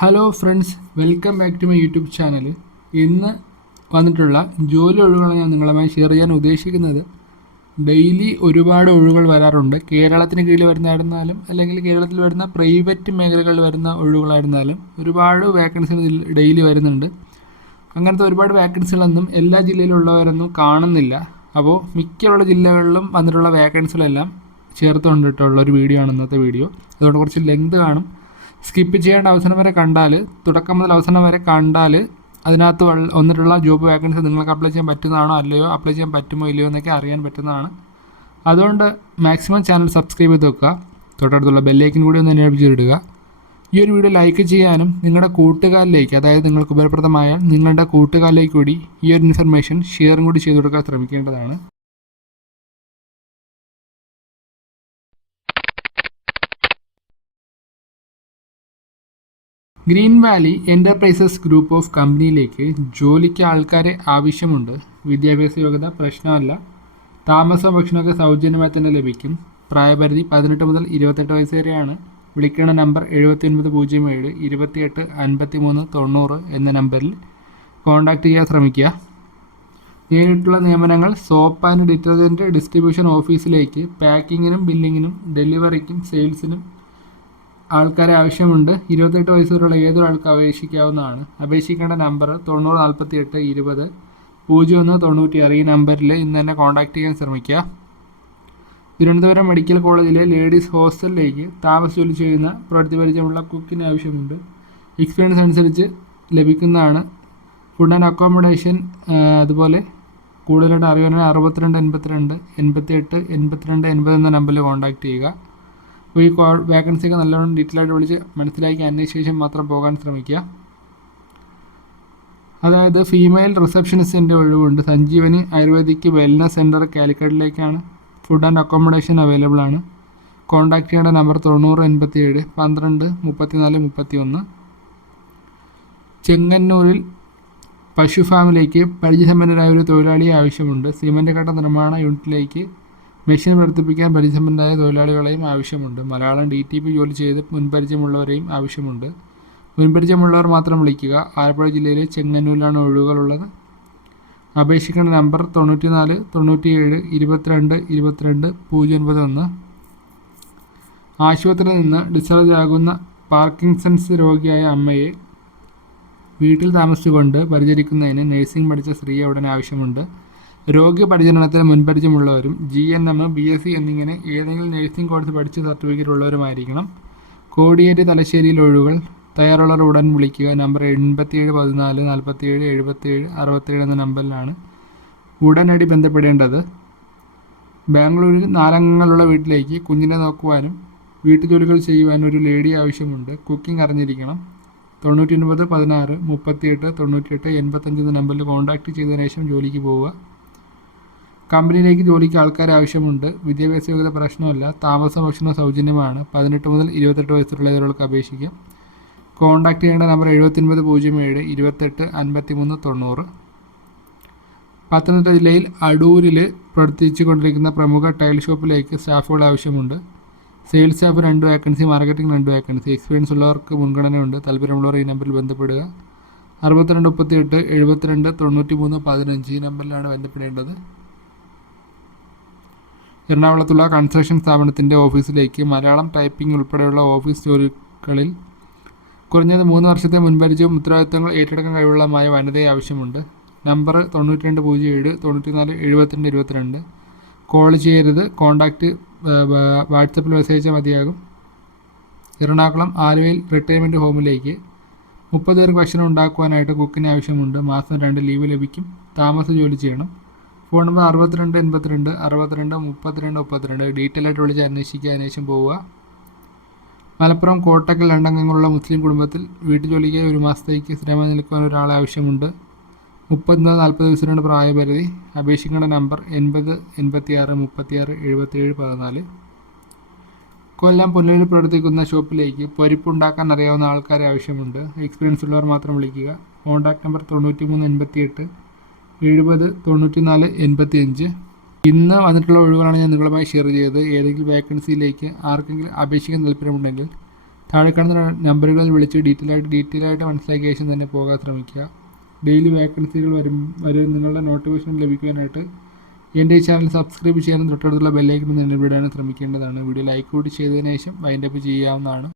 Hello friends welcome back to my YouTube channel ഇന്ന് വന്നിട്ടുള്ള ജോലി ഒഴിവുകൾ ഞാൻ നിങ്ങളുമായി ഷെയർ ചെയ്യാൻ ഉദ്ദേശിക്കുന്നത് ഡെയിലി ഒരുപാട് ഒഴിവുകൾ വരാറുണ്ട്. കേരളത്തിന് കീഴിൽ വരുന്നതായിരുന്നാലും അല്ലെങ്കിൽ കേരളത്തിൽ വരുന്ന പ്രൈവറ്റ് മേഖലകളിൽ വരുന്ന ഒഴിവുകളായിരുന്നാലും ഒരുപാട് വേക്കൻസികൾ ഡെയിലി വരുന്നുണ്ട്. അങ്ങനത്തെ ഒരുപാട് വേക്കൻസികളൊന്നും എല്ലാ ജില്ലയിലുള്ളവരൊന്നും കാണുന്നില്ല. അപ്പോൾ മിക്കുള്ള ജില്ലകളിലും വന്നിട്ടുള്ള വേക്കൻസികളെല്ലാം ചേർത്ത് കൊണ്ടിട്ടുള്ള ഒരു വീഡിയോ ആണ് ഇന്നത്തെ വീഡിയോ അതുകൊണ്ട് കുറച്ച് ലെങ്ത് കാണും. സ്കിപ്പ് ചെയ്യേണ്ട അവസരം വരെ കണ്ടാൽ തുടക്കം മുതൽ അവസാനം വരെ കണ്ടാൽ അതിനകത്ത് വന്നിട്ടുള്ള ജോബ് വേക്കൻസി നിങ്ങൾക്ക് അപ്ലൈ ചെയ്യാൻ പറ്റുന്നതാണോ അല്ലയോ അപ്ലൈ ചെയ്യാൻ പറ്റുമോ ഇല്ലയോ എന്നൊക്കെ അറിയാൻ പറ്റുന്നതാണ്. അതുകൊണ്ട് മാക്സിമം ചാനൽ സബ്സ്ക്രൈബ് ചെയ്ത് വെക്കുക. തൊട്ടടുത്തുള്ള ബെല്ലൈക്കൻ കൂടി ഒന്ന് ചെയ്തിടുക. ഈ ഒരു വീഡിയോ ലൈക്ക് ചെയ്യാനും നിങ്ങളുടെ കൂട്ടുകാരിലേക്ക് അതായത് നിങ്ങൾക്ക് ഉപകാരപ്രദമായാൽ നിങ്ങളുടെ കൂട്ടുകാരിലേക്ക് കൂടി ഈ ഒരു ഇൻഫർമേഷൻ ഷെയറും കൂടി ചെയ്തു കൊടുക്കാൻ ശ്രമിക്കേണ്ടതാണ്. Green valley enterprises group of കമ്പനിയിലേക്ക് ജോലിക്ക് ആൾക്കാരെ ആവശ്യമുണ്ട്. വിദ്യാഭ്യാസ യോഗ്യത പ്രശ്നമല്ല. താമസം ഭക്ഷണമൊക്കെ സൗജന്യമായി തന്നെ ലഭിക്കും. പ്രായപരിധി പതിനെട്ട് മുതൽ ഇരുപത്തെട്ട് വയസ്സ് വരെയാണ്. വിളിക്കേണ്ട നമ്പർ എഴുപത്തി ഒൻപത് പൂജ്യം ഏഴ് ഇരുപത്തിയെട്ട് അൻപത്തി മൂന്ന് തൊണ്ണൂറ് എന്ന നമ്പറിൽ കോൺടാക്റ്റ് ചെയ്യാൻ ശ്രമിക്കുക. നേരിട്ടുള്ള നിയമനങ്ങൾ സോപ്പ് ആൻഡ് ഡിറ്റർജന്റ് ഡിസ്ട്രിബ്യൂഷൻ ഓഫീസിലേക്ക് പാക്കിങ്ങിനും ബില്ലിങ്ങിനും ഡെലിവറിക്കും സെയിൽസിനും ആൾക്കാരെ ആവശ്യമുണ്ട്. ഇരുപത്തെട്ട് വയസ്സ് വരെയുള്ള ഏതൊരാൾക്കും അപേക്ഷിക്കാവുന്നതാണ്. അപേക്ഷിക്കേണ്ട നമ്പർ തൊണ്ണൂറ് നാൽപ്പത്തി എട്ട് ഇരുപത് പൂജ്യം ഒന്ന് തൊണ്ണൂറ്റിയാറ്. ഈ നമ്പറിൽ ഇന്ന് തന്നെ കോൺടാക്ട് ചെയ്യാൻ ശ്രമിക്കുക. തിരുവനന്തപുരം മെഡിക്കൽ കോളേജിലെ ലേഡീസ് ഹോസ്റ്റലിലേക്ക് താമസ ജോലി ചെയ്യുന്ന പ്രവൃത്തി പരിചയമുള്ള കുക്കിന് ആവശ്യമുണ്ട്. എക്സ്പീരിയൻസ് അനുസരിച്ച് ലഭിക്കുന്നതാണ്. ഫുഡ് ആൻഡ് അക്കോമഡേഷൻ അതുപോലെ കൂടുതലായിട്ട് അറിയാൻ അറുപത്തിരണ്ട് എൺപത്തിരണ്ട് എൺപത്തിയെട്ട് എൺപത്തിരണ്ട് എൺപത് എന്ന നമ്പറിൽ കോൺടാക്റ്റ് ചെയ്യുക. അപ്പോൾ ഈ വേക്കൻസി ഒക്കെ നല്ലോണം ഡീറ്റെയിൽ ആയിട്ട് വിളിച്ച് മനസ്സിലാക്കി അന്വേഷിച്ച ശേഷം മാത്രം പോകാൻ ശ്രമിക്കുക. അതായത് ഫീമെയിൽ റിസപ്ഷനിസ്റ്റിന്റെ ഒഴിവുണ്ട്. സഞ്ജീവനി ആയുർവേദിക് വെൽനസ് സെന്റർ കാലിക്കറ്റിലേക്കാണ്. ഫുഡ് ആൻഡ് അക്കോമഡേഷൻ അവൈലബിൾ ആണ്. കോൺടാക്ട് ചെയ്യേണ്ട നമ്പർ തൊണ്ണൂറ് എൺപത്തി ഏഴ് പന്ത്രണ്ട് മുപ്പത്തിനാല് മുപ്പത്തി ഒന്ന് ചെങ്ങന്നൂരിൽ പശു ഫാമിലേക്ക് പരിചയസമ്പന്നരായ ഒരു തൊഴിലാളിയെ ആവശ്യമുണ്ട്. സിമന്റ് കട്ട നിർമ്മാണ യൂണിറ്റിലേക്ക് മെഷീൻ പ്രവർത്തിപ്പിക്കാൻ പരിസമ്പന്നരായ തൊഴിലാളികളെയും ആവശ്യമുണ്ട്. മലയാളം ഡി ടി പി ജോലി ചെയ്ത് മുൻപരിചയമുള്ളവരെയും ആവശ്യമുണ്ട്. മുൻപരിചയമുള്ളവർ മാത്രം വിളിക്കുക. ആലപ്പുഴ ജില്ലയിലെ ചെങ്ങന്നൂരിലാണ് ഒഴിവുകളുള്ളത് അപേക്ഷിക്കേണ്ട നമ്പർ തൊണ്ണൂറ്റി നാല് തൊണ്ണൂറ്റിയേഴ് ഇരുപത്തിരണ്ട് ഇരുപത്തിരണ്ട് പൂജ്യം ഒൻപത് ഒന്ന്. ആശുപത്രിയിൽ നിന്ന് ഡിസ്ചാർജ് ആകുന്ന പാർക്കിൻസൺസ് രോഗിയായ അമ്മയെ വീട്ടിൽ താമസിച്ചുകൊണ്ട് പരിചരിക്കുന്നതിന് നഴ്സിംഗ് പഠിച്ച സ്ത്രീയെ ഉടൻ ആവശ്യമുണ്ട്. രോഗി പരിചരണത്തിന് മുൻപരിചയമുള്ളവരും G N M B S C എന്നിങ്ങനെ ഏതെങ്കിലും നഴ്സിംഗ് കോഴ്സ് പഠിച്ച സർട്ടിഫിക്കറ്റ് ഉള്ളവരുമായിരിക്കണം കോടിയേരി തലശ്ശേരിയിൽ ഒഴിവുകൾ തയ്യാറുള്ളവർ ഉടൻ വിളിക്കുക. നമ്പർ എൺപത്തിയേഴ് പതിനാല് നാൽപ്പത്തിയേഴ് എഴുപത്തിയേഴ് അറുപത്തിയേഴ് എന്ന നമ്പറിലാണ് ഉടനടി ബന്ധപ്പെടേണ്ടത്. ബാംഗ്ലൂരിൽ നാലംഗങ്ങളുള്ള വീട്ടിലേക്ക് കുഞ്ഞിനെ നോക്കുവാനും വീട്ടുജോലികൾ ചെയ്യുവാനും ഒരു ലേഡി ആവശ്യമുണ്ട്. കുക്കിംഗ് അറിഞ്ഞിരിക്കണം. തൊണ്ണൂറ്റി ഒൻപത് പതിനാറ് മുപ്പത്തിയെട്ട് തൊണ്ണൂറ്റിയെട്ട് എൺപത്തഞ്ച് എന്ന നമ്പറിൽ കോൺടാക്റ്റ് ചെയ്തതിനു ശേഷം ജോലിക്ക് പോവുക. കമ്പനിയിലേക്ക് ജോലിക്ക് ആൾക്കാർ ആവശ്യമുണ്ട്. വിദ്യാഭ്യാസ യോഗ്യത പ്രശ്നമല്ല. താമസ ഭക്ഷണം സൗജന്യമാണ്. പതിനെട്ട് മുതൽ ഇരുപത്തെട്ട് വയസ്സുള്ള ഇവരോൾക്ക് അപേക്ഷിക്കാം. കോൺടാക്ട് ചെയ്യേണ്ട നമ്പർ എഴുപത്തൊൻപത് പൂജ്യം ഏഴ് ഇരുപത്തെട്ട് അൻപത്തി മൂന്ന് തൊണ്ണൂറ്. പത്തനംതിട്ട ജില്ലയിൽ അടൂരിൽ പ്രവർത്തിച്ചു കൊണ്ടിരിക്കുന്ന പ്രമുഖ ടൈൽ ഷോപ്പിലേക്ക് സ്റ്റാഫുകൾ ആവശ്യമുണ്ട്. സെയിൽസ് സ്റ്റാഫ് രണ്ട് വേക്കൻസി മാർക്കറ്റിംഗ് രണ്ട് വേക്കൻസി. എക്സ്പീരിയൻസ് ഉള്ളവർക്ക് മുൻഗണനയുണ്ട്. താല്പര്യമുള്ളവർ ഈ നമ്പറിൽ ബന്ധപ്പെടുക. അറുപത്തിരണ്ട് മുപ്പത്തിയെട്ട് എഴുപത്തിരണ്ട് തൊണ്ണൂറ്റി മൂന്ന് പതിനഞ്ച് ഈ നമ്പറിലാണ് ബന്ധപ്പെടേണ്ടത്. എറണാകുളത്തുള്ള കൺസ്ട്രക്ഷൻ സ്ഥാപനത്തിന്റെ ഓഫീസിലേക്ക് മലയാളം ടൈപ്പിംഗ് ഉൾപ്പെടെയുള്ള ഓഫീസ് ജോലികളിൽ കുറഞ്ഞത് മൂന്ന് വർഷത്തെ മുൻപരിചയവും ഉത്തരവാദിത്തങ്ങൾ ഏറ്റെടുക്കാൻ കഴിവുള്ളതുമായ വനിതയെ ആവശ്യമുണ്ട്. നമ്പർ തൊണ്ണൂറ്റി രണ്ട് പൂജ്യം ഏഴ് തൊണ്ണൂറ്റി നാല് എഴുപത്തിരണ്ട് ഇരുപത്തിരണ്ട്. കോൾ ചെയ്യരുത് കോൺടാക്റ്റ് വാട്സപ്പിൽ മെസ്സേജ് മതിയാകും. എറണാകുളം ആലുവയിൽ റിട്ടയർമെന്റ് ഹോമിലേക്ക് മുപ്പത് പേർക്ക് ഭക്ഷണം ഉണ്ടാക്കുവാനായിട്ട് കുക്കിന് ആവശ്യമുണ്ട്. മാസം രണ്ട് ലീവ് ലഭിക്കും. താമസ ജോലി ചെയ്യണം. ഫോൺ നമ്പർ അറുപത്തിരണ്ട് എൺപത്തിരണ്ട് അറുപത്തിരണ്ട് മുപ്പത്തിരണ്ട് മുപ്പത്തിരണ്ട്. ഡീറ്റെയിൽ ആയിട്ട് വിളിച്ച് അന്വേഷിക്കുക. അതിനുശേഷം പോവുക. മലപ്പുറം കോട്ടക്കൽ രണ്ടംഗങ്ങളുള്ള മുസ്ലിം കുടുംബത്തിൽ വീട്ടുജോലിക്ക് ഒരു മാസത്തേക്ക് സ്ഥിരമായി നിൽക്കുവാൻ ഒരാളെ ആവശ്യമുണ്ട്. മുപ്പത്തിനാല് നാൽപ്പത് ദിവസത്തിനുള്ള പ്രായപരിധി. അപേക്ഷിക്കേണ്ട നമ്പർ എൺപത് എൺപത്തിയാറ് മുപ്പത്തിയാറ് എഴുപത്തിയേഴ് പതിനാല്. കൊല്ലം പുനലൂരിൽ പ്രവർത്തിക്കുന്ന ഷോപ്പിലേക്ക് പൊരിപ്പുണ്ടാക്കാൻ അറിയാവുന്ന ആൾക്കാരെ ആവശ്യമുണ്ട്. എക്സ്പീരിയൻസ് ഉള്ളവർ മാത്രം വിളിക്കുക. കോൺടാക്ട് നമ്പർ തൊണ്ണൂറ്റി മൂന്ന് എൺപത്തിയെട്ട് എഴുപത് തൊണ്ണൂറ്റി നാല് എൺപത്തി അഞ്ച് ഇന്ന് വന്നിട്ടുള്ള ഒഴിവാണ് ഞാൻ നിങ്ങളുമായി ഷെയർ ചെയ്തത്. ഏതെങ്കിലും വേക്കൻസിയിലേക്ക് ആർക്കെങ്കിലും അപേക്ഷിക്കാൻ താല്പര്യമുണ്ടെങ്കിൽ താഴെ കാണുന്ന നമ്പറുകളിൽ വിളിച്ച് ഡീറ്റെയിൽ ആയിട്ട് ഡീറ്റെയിൽ ആയിട്ട് മനസ്സിലാക്കിയ ശേഷം തന്നെ പോകാൻ ശ്രമിക്കുക. ഡെയിലി വേക്കൻസികൾ വരും വരും നിങ്ങളുടെ നോട്ടിഫിക്കേഷൻ ലഭിക്കുവാനായിട്ട് എന്റെ ഈ ചാനൽ സബ്സ്ക്രൈബ് ചെയ്യാനും തൊട്ടടുത്തുള്ള ബെല്ലൈക്കൺ തന്നെ വിടാനും ശ്രമിക്കേണ്ടതാണ്. വീഡിയോ ലൈക്ക് കൂടി ചെയ്തതിനു ശേഷം വൈൻഡപ്പ് ചെയ്യാവുന്നതാണ്.